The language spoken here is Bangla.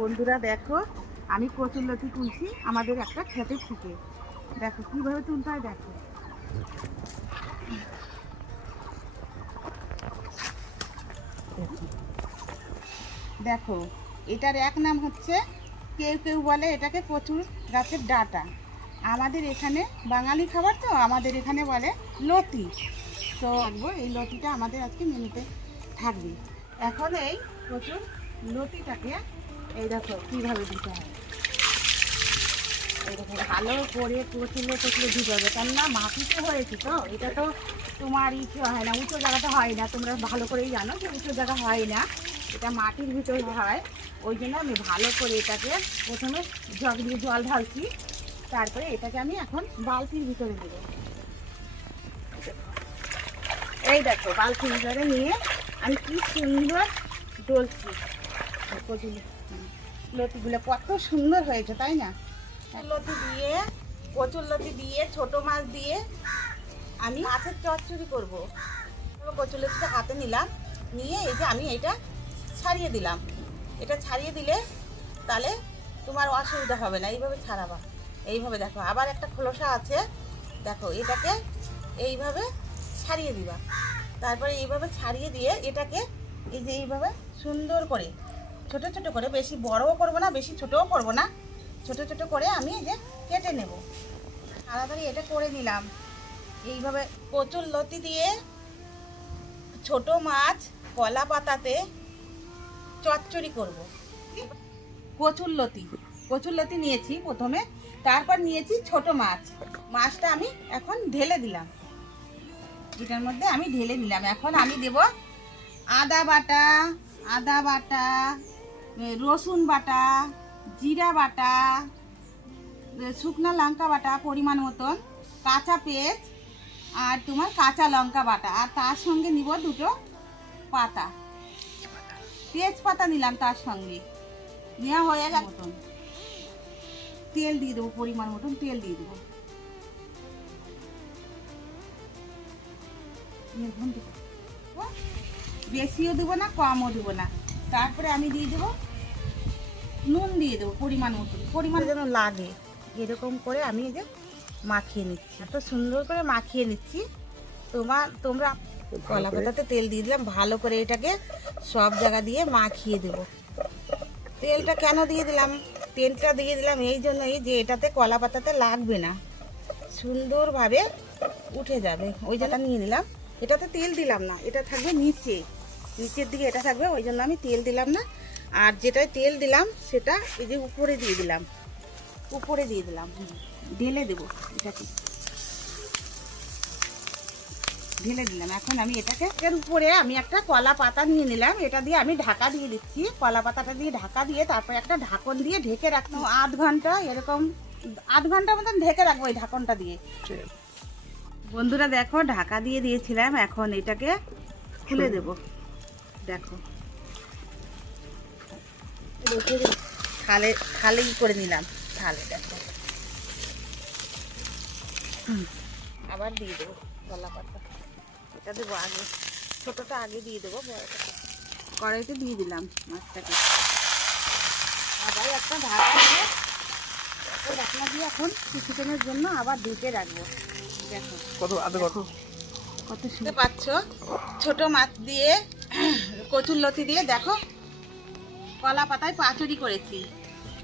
বন্ধুরা দেখো, আমি কচুরলতি তুলছি আমাদের একটা ক্ষেতের থেকে। দেখো কিভাবে তুলতে হয়। দেখো দেখো এটার এক নাম হচ্ছে, কেউ কেউ বলে এটাকে কচুর গাছের ডাঁটা। আমাদের এখানে বাঙালি খাবার তো, আমাদের এখানে বলে লতি। তো দেখবো এই লতিটা আমাদের আজকে মেনুতে থাকবে। এখন এই কচুর লতিটাকে এই দেখো কীভাবে দিতে হয়। এই দেখো ভালো করে কচুলে দিতে হবে, কেননা মাটিতে হয়েছে তো, এটা তো তোমার ইচ্ছে হয় না, উঁচু জায়গাতে হয় না। তোমরা ভালো করেই জানো যে উঁচু জায়গা হয় না, এটা মাটির ভিতরে হয়। ওই জন্য আমি ভালো করে এটাকে প্রথমে জগ দিয়ে জল ঢালছি, তারপরে এটাকে আমি এখন বালতির ভিতরে দেবো। এই দেখো বালতির ভিতরে নিয়ে আমি কি সুন্দর ডলছি। কচুর লতিগুলো কত সুন্দর হয়েছে, তাই না? লতি দিয়ে, কচুর লতি দিয়ে, ছোট মাছ দিয়ে আমি মাছের চচ্চড়ি করবো। কচুর লতিটা হাতে নিলাম, নিয়ে এই যে আমি এটা ছাড়িয়ে দিলাম। এটা ছাড়িয়ে দিলে তাহলে তোমার অসুবিধা হবে না, এইভাবে ছাড়াবা। এইভাবে দেখো আবার একটা খোলসা আছে, দেখো এটাকে এইভাবে ছাড়িয়ে দিবা। তারপরে এইভাবে ছাড়িয়ে দিয়ে এটাকে এই যে এইভাবে সুন্দর করে ছোট ছোট করে, বেশি বড়ও করবো না বেশি ছোটও করবো না, ছোট ছোট করে আমি এই যে কেটে নেব। তাড়াতাড়ি এটা করে নিলাম। এইভাবে কচুর লতি দিয়ে ছোট মাছ কলা পাতাতে চচ্চড়ি করব। কচুর লতি নিয়েছি প্রথমে, তারপর নিয়েছি ছোট মাছ। মাছটা আমি এখন ঢেলে দিলাম, এটার মধ্যে আমি ঢেলে নিলাম। এখন আমি দেব আদা বাটা, রসুন বাটা, জিরা বাটা, শুকনো লঙ্কা বাটা পরিমাণ মতন, কাঁচা পেঁয়াজ আর তোমার কাঁচা লঙ্কা বাটা, আর তার সঙ্গে নিব দুটো পাতা, তেজপাতা নিলাম তার সঙ্গে। নেওয়া হয়ে গেল মতন তেল দিয়ে দেবো, পরিমাণ মতন তেল দিয়ে দেবো। বেশিও দেবো না কমও দেবো না। তারপরে আমি দিয়ে দেবো নুন, দিয়ে দেবো পরিমাণ মতন, পরিমাণ যেন লাগে এরকম করে আমি এই যে মাখিয়ে নিচ্ছি। এত সুন্দর করে মাখিয়ে নিচ্ছি। তোমরা কলা পাতাতে তেল দিয়ে দিলাম, ভালো করে এটাকে সব জায়গা দিয়ে মাখিয়ে দেব। তেলটা কেন দিয়ে দিলাম? তেলটা দিয়ে দিলাম এই জন্যই যে এটাতে কলা পাতাতে লাগবে না, সুন্দরভাবে উঠে যাবে। ওই জন্য নিয়ে নিলাম। এটাতে তেল দিলাম না, এটা থাকবে নিচের দিকে এটা থাকবে, ওই জন্য আমি তেল দিলাম না। আর যেটায় তেল দিলাম সেটা এই যে উপরে দিয়ে দিলাম, ঢেলে দেবো। এটাকে ঢেলে দিলাম। এখন আমি এটাকে এর উপরে আমি একটা কলা পাতা নিয়ে নিলাম, এটা দিয়ে আমি ঢাকা দিয়ে দিচ্ছি। কলা পাতাটা দিয়ে ঢাকা দিয়ে তারপর একটা ঢাকন দিয়ে ঢেকে রাখবো আধ ঘন্টা, এরকম আধ ঘন্টার মতন ঢেকে রাখবো এই ঢাকনটা দিয়ে। বন্ধুরা দেখো ঢাকা দিয়ে দিয়েছিলাম, এখন এটাকে খুলে দেব। দেখো থালে করে নিলাম, থালে দেখো আবার দিয়ে দেবো কলা পাতা। এটা দেবো আগে, ছোটোটা আগে দিয়ে দেবো, বড়টাকে কড়াইতে দিয়ে দিলাম মাছটাকে। আবার একটা ঢাকনা দিয়ে এখন কিছুক্ষণের জন্য আবার ঢেকে রাখবো। দেখো কত শুনতে পাচ্ছ, ছোট মাছ দিয়ে কচুর লতি দিয়ে দেখো কলা পাতায় পাচুরি করেছি।